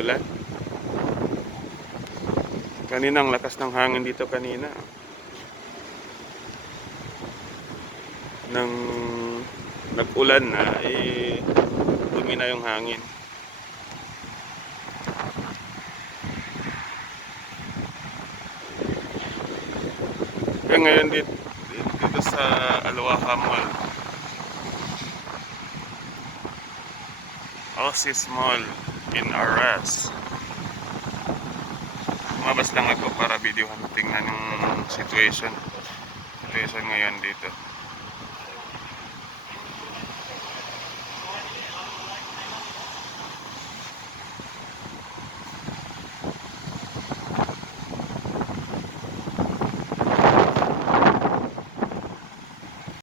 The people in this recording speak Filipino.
umuulan. Kanina ang lakas ng hangin dito kanina. Nang nag-ulan na, dumi na yung hangin. Kaya ngayon dito sa Alrass Mall, Oasis Mall in Alrass. Lumabas lang ako para videohan, tingnan yung situation ngayon dito.